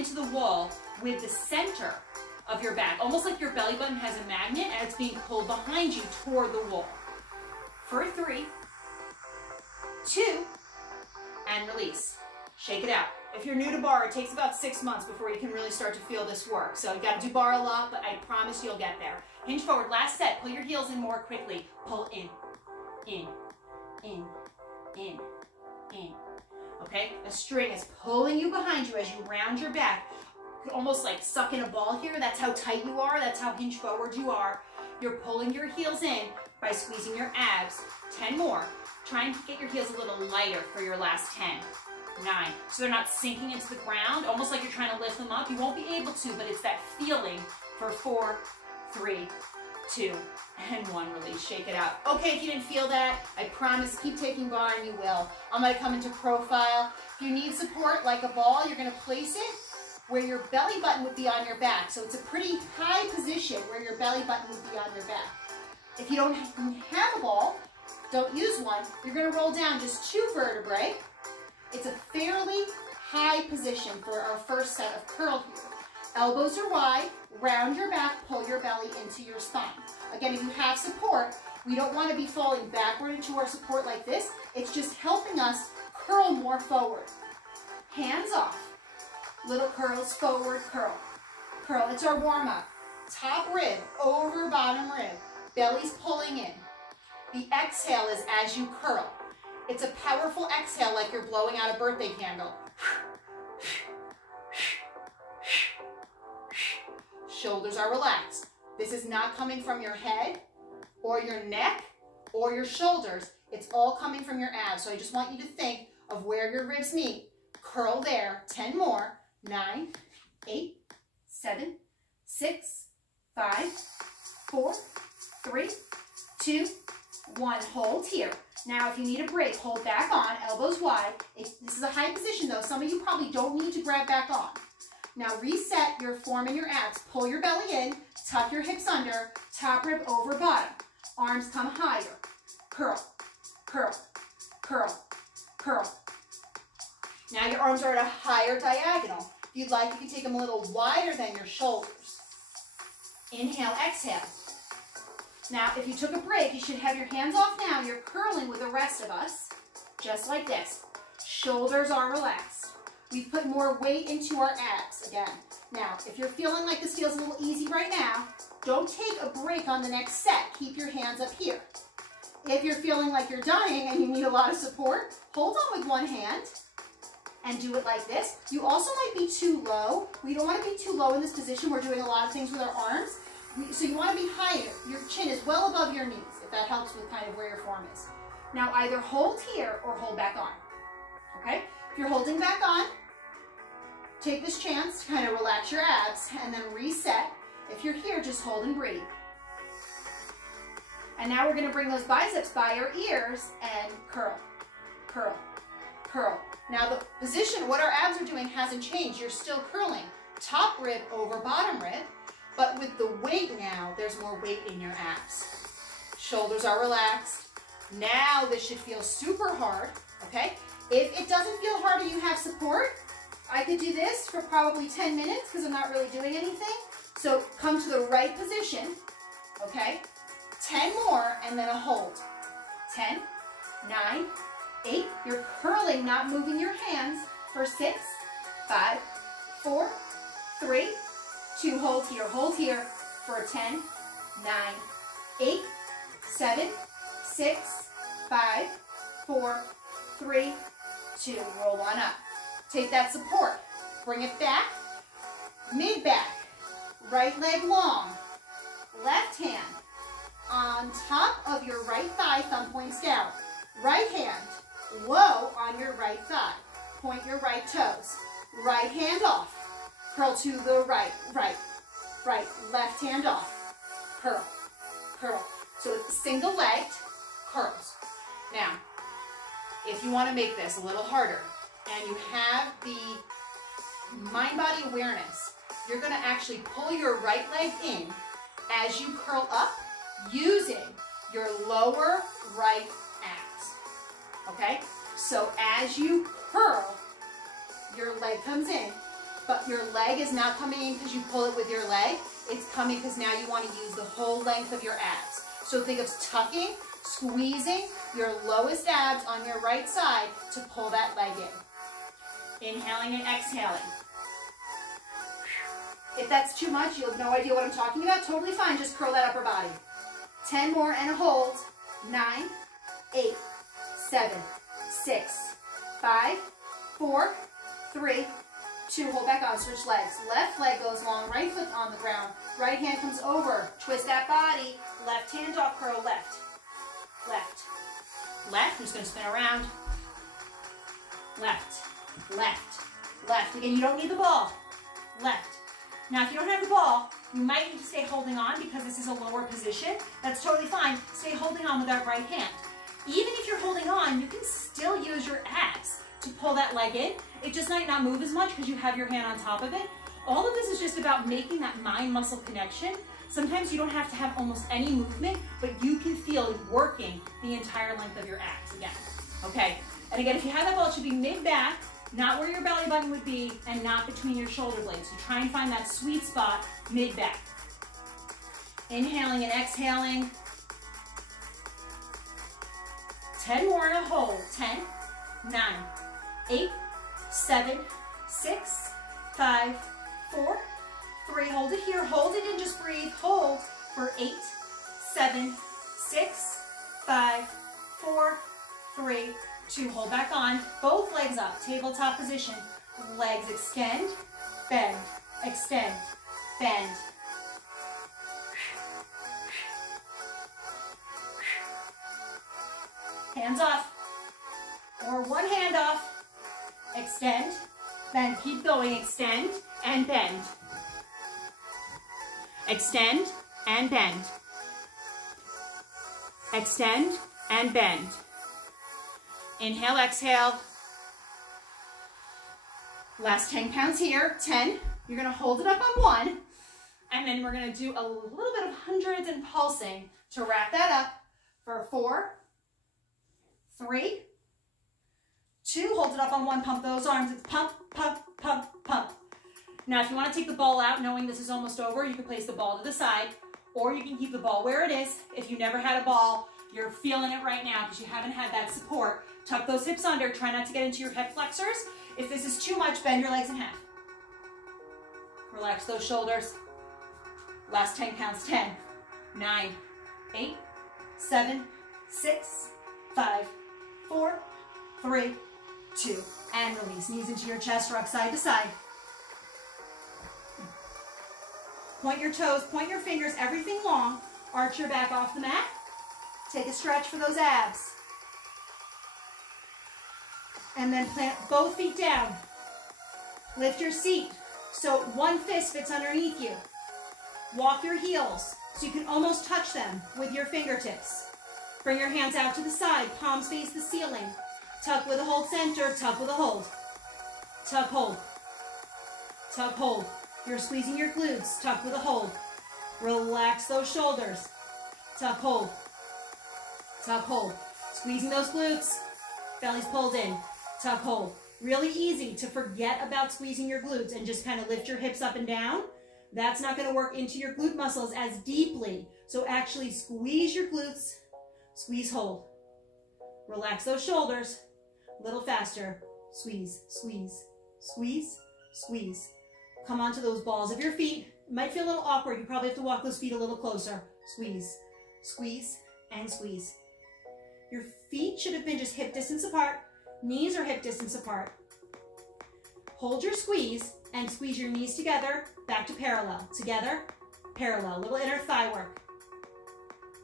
into the wall with the center of your back, almost like your belly button has a magnet and it's being pulled behind you toward the wall. For 3, 2, and release. Shake it out. If you're new to barre, it takes about 6 months before you can really start to feel this work. So you got to do barre a lot, but I promise you'll get there. Hinge forward. Last set. Pull your heels in more quickly. Pull in, in, in, in, in. Okay? The string is pulling you behind you as you round your back. Almost like suck in a ball here. That's how tight you are. That's how hinge forward you are. You're pulling your heels in by squeezing your abs. 10 more. Try and get your heels a little lighter for your last 10. 9. So they're not sinking into the ground, almost like you're trying to lift them up. You won't be able to, but it's that feeling for 4, 3, 2, and 1. Release. Shake it out. Okay, if you didn't feel that, I promise, keep taking barre and you will. I'm going to come into profile. If you need support like a ball, you're going to place it where your belly button would be on your back. So it's a pretty high position where your belly button would be on your back. If you don't have a ball, don't use one, you're going to roll down just 2 vertebrae. It's a fairly high position for our first set of curl here. Elbows are wide, round your back, pull your belly into your spine. Again, if you have support, we don't want to be falling backward into our support like this. It's just helping us curl more forward. Hands off. Little curls, forward, curl. Curl, it's our warm-up. Top rib over bottom rib. Belly's pulling in. The exhale is as you curl. It's a powerful exhale like you're blowing out a birthday candle. Shoulders are relaxed. This is not coming from your head or your neck or your shoulders. It's all coming from your abs. So I just want you to think of where your ribs meet. Curl there. 10 more. 9, 8, 7, 6, 5, 4, 3, 2, 1. Hold here. Now, if you need a break, hold back on, elbows wide. This is a high position, though. Some of you probably don't need to grab back on. Now, reset your form and your abs. Pull your belly in, tuck your hips under, top rib over bottom. Arms come higher. Curl, curl, curl, curl. Now, your arms are at a higher diagonal. If you'd like, you can take them a little wider than your shoulders. Inhale, exhale. Now, if you took a break, you should have your hands off now. You're curling with the rest of us, just like this. Shoulders are relaxed. We've put more weight into our abs again. Now, if you're feeling like this feels a little easy right now, don't take a break on the next set. Keep your hands up here. If you're feeling like you're dying and you need a lot of support, hold on with one hand and do it like this. You also might be too low. We don't want to be too low in this position. We're doing a lot of things with our arms. So you want to be higher. Your chin is well above your knees, if that helps with kind of where your form is. Now either hold here or hold back on. Okay? If you're holding back on, take this chance to kind of relax your abs and then reset. If you're here, just hold and breathe. And now we're going to bring those biceps by your ears and curl, curl, curl. Now the position, what our abs are doing hasn't changed. You're still curling. Top rib over bottom rib. But with the weight now, there's more weight in your abs. Shoulders are relaxed. Now this should feel super hard, okay? If it doesn't feel hard and you have support, I could do this for probably 10 minutes because I'm not really doing anything. So come to the right position, okay? 10 more and then a hold. 10, 9, 8. You're curling, not moving your hands for 6, 5, 4, 3, 2, hold here for 10, 9, 8, 7, 6, 5, 4, 3, 2. Roll on up. Take that support. Bring it back. Mid-back. Right leg long. Left hand on top of your right thigh, thumb points down. Right hand low on your right thigh. Point your right toes. Right hand off. Curl to the right, right, right. Left hand off. Curl, curl. So it's single-legged curls. Now, if you want to make this a little harder and you have the mind-body awareness, you're going to actually pull your right leg in as you curl up using your lower right abs. Okay? So as you curl, your leg comes in, but your leg is not coming in because you pull it with your leg. It's coming because now you want to use the whole length of your abs. So think of tucking, squeezing your lowest abs on your right side to pull that leg in. Inhaling and exhaling. If that's too much, you have no idea what I'm talking about, totally fine. Just curl that upper body. 10 more and a hold. 9, 8, 7, 6, 5, 4, 3, 2. Hold back on. Switch legs. Left leg goes long. Right foot on the ground. Right hand comes over. Twist that body. Left hand dog curl. Left. Left. Left. I'm just going to spin around. Left. Left. Left. Again, you don't need the ball. Left. Now, if you don't have the ball, you might need to stay holding on because this is a lower position. That's totally fine. Stay holding on with that right hand. Even if you're holding on, you can still use your abs to pull that leg in. It just might not move as much because you have your hand on top of it. All of this is just about making that mind-muscle connection. Sometimes you don't have to have almost any movement, but you can feel it working the entire length of your abs again. Okay, and again, if you have that ball, it should be mid-back, not where your belly button would be, and not between your shoulder blades. So try and find that sweet spot mid-back. Inhaling and exhaling. 10 more and a hold. 10, 9, 8, 7, 6, 5, 4, 3. Hold it here. Hold it and just breathe. Hold for 8, 7, 6, 5, 4, 3, 2. Hold back on. Both legs up. Tabletop position. Legs extend, bend, extend, bend. Hands off. Or one hand off. Extend, bend. Keep going. Extend and bend. Extend and bend. Extend and bend. Inhale, exhale. Last 10 counts here. 10. You're going to hold it up on 1. And then we're going to do a little bit of hundreds and pulsing to wrap that up for 4, 3, 2. Hold it up on 1. Pump those arms. It's pump, pump, pump, pump. Now, if you want to take the ball out, knowing this is almost over, you can place the ball to the side, or you can keep the ball where it is. If you never had a ball, you're feeling it right now because you haven't had that support. Tuck those hips under. Try not to get into your hip flexors. If this is too much, bend your legs in half. Relax those shoulders. Last 10 counts. 10, 9, 8, 7, 6, 5, 4, 3, 2. And release. Knees into your chest, rock side to side. Point your toes, point your fingers, everything long. Arch your back off the mat. Take a stretch for those abs. And then plant both feet down. Lift your seat so one fist fits underneath you. Walk your heels so you can almost touch them with your fingertips. Bring your hands out to the side, palms face the ceiling. Tuck with a hold center, tuck with a hold. Tuck, hold. Tuck, hold. You're squeezing your glutes, tuck with a hold. Relax those shoulders. Tuck, hold. Tuck, hold. Squeezing those glutes. Belly's pulled in. Tuck, hold. Really easy to forget about squeezing your glutes and just kind of lift your hips up and down. That's not going to work into your glute muscles as deeply. So actually squeeze your glutes. Squeeze, hold. Relax those shoulders. A little faster. Squeeze, squeeze, squeeze, squeeze. Come onto those balls of your feet. It might feel a little awkward. You probably have to walk those feet a little closer. Squeeze, squeeze, and squeeze. Your feet should have been just hip distance apart. Knees are hip distance apart. Hold your squeeze and squeeze your knees together, back to parallel. Together, parallel. Little inner thigh work.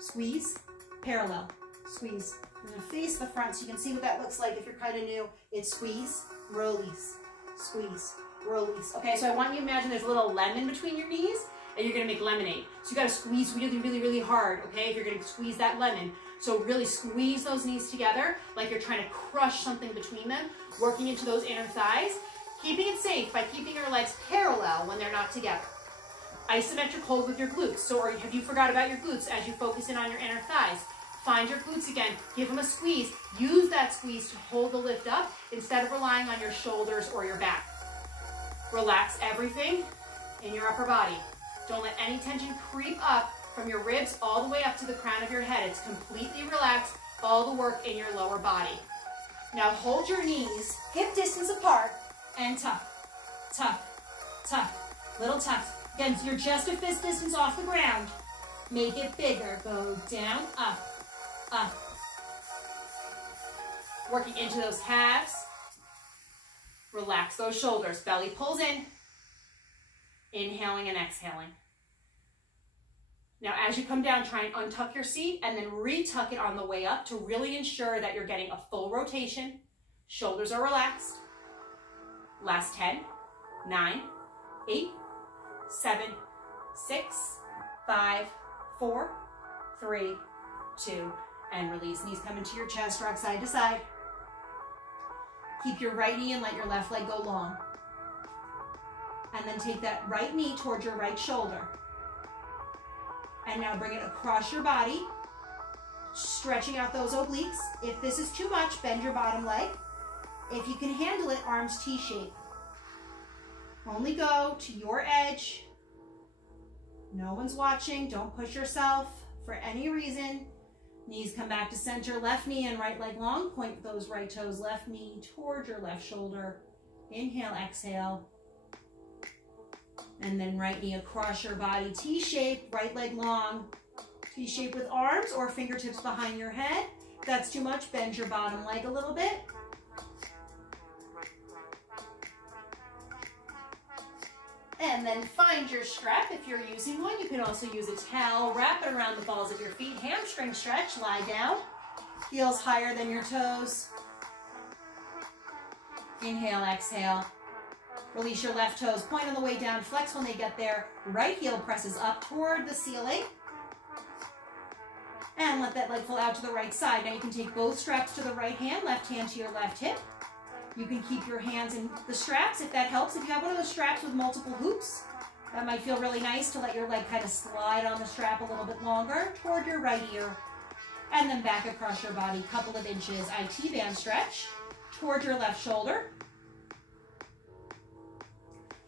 Squeeze, parallel, squeeze. I'm going to face the front so you can see what that looks like if you're kind of new. It's squeeze, release, squeeze, release. Okay, so I want you to imagine there's a little lemon between your knees and you're going to make lemonade. So you got to squeeze really, really, really hard, okay, if you're going to squeeze that lemon. So really squeeze those knees together like you're trying to crush something between them, working into those inner thighs, keeping it safe by keeping your legs parallel when they're not together. Isometric hold with your glutes. So have you forgot about your glutes as you focus in on your inner thighs? Find your glutes again. Give them a squeeze. Use that squeeze to hold the lift up instead of relying on your shoulders or your back. Relax everything in your upper body. Don't let any tension creep up from your ribs all the way up to the crown of your head. It's completely relaxed, all the work in your lower body. Now hold your knees hip distance apart and tuck, tuck, tuck, little tucks. Again, you're just a fist distance off the ground. Make it bigger. Go down, up, up. Working into those calves. Relax those shoulders. Belly pulls in. Inhaling and exhaling. Now, as you come down, try and untuck your seat and then retuck it on the way up to really ensure that you're getting a full rotation. Shoulders are relaxed. Last 10, 9, 8, 7, 6, 5, 4, 3, 2, and release. Knees come into your chest, rock side to side. Keep your right knee and let your left leg go long. And then take that right knee towards your right shoulder. And now bring it across your body, stretching out those obliques. If this is too much, bend your bottom leg. If you can handle it, arms T-shape. Only go to your edge. No one's watching. Don't push yourself for any reason. Knees come back to center, left knee and right leg long. Point those right toes, left knee towards your left shoulder. Inhale, exhale. And then right knee across your body, T-shape, right leg long. T-shape with arms or fingertips behind your head. If that's too much, bend your bottom leg a little bit. And then find your strap. If you're using one, you can also use a towel. Wrap it around the balls of your feet. Hamstring stretch, lie down. Heels higher than your toes. Inhale, exhale. Release your left toes. Point on the way down. Flex when they get there. Right heel presses up toward the ceiling. And let that leg fall out to the right side. Now you can take both straps to the right hand, left hand to your left hip. You can keep your hands in the straps if that helps. If you have one of those straps with multiple hoops, that might feel really nice to let your leg kind of slide on the strap a little bit longer toward your right ear. And then back across your body, couple of inches. IT band stretch toward your left shoulder.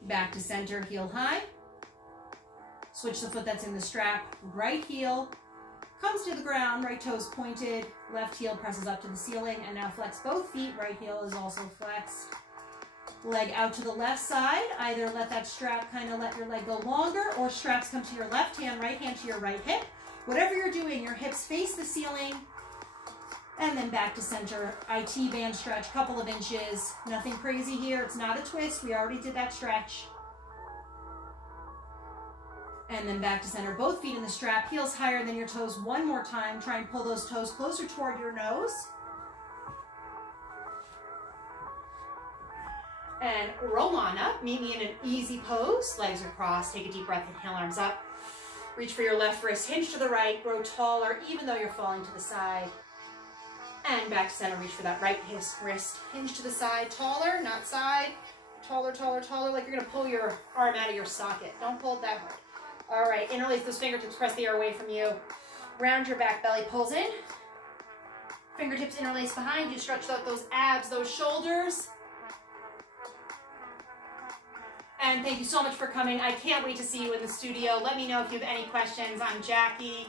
Back to center, heel high. Switch the foot that's in the strap. Right heel comes to the ground, right toes pointed, left heel presses up to the ceiling, and now flex both feet. Right heel is also flexed. Leg out to the left side. Either let that strap kind of let your leg go longer, or straps come to your left hand, right hand to your right hip. Whatever you're doing, your hips face the ceiling. And then back to center, IT band stretch, couple of inches. Nothing crazy here. It's not a twist. We already did that stretch. And then back to center, both feet in the strap, heels higher than your toes one more time. Try and pull those toes closer toward your nose. And roll on up. Meet me in an easy pose. Legs are crossed. Take a deep breath. Inhale, arms up. Reach for your left wrist. Hinge to the right. Grow taller even though you're falling to the side. And back to center. Reach for that right wrist. Hinge to the side. Taller, not side. Taller, taller, taller. Like you're going to pull your arm out of your socket. Don't pull it that hard. All right, interlace those fingertips, press the air away from you. Round your back, belly pulls in. Fingertips interlace behind you, stretch out those abs, those shoulders. And thank you so much for coming. I can't wait to see you in the studio. Let me know if you have any questions. I'm Jackie.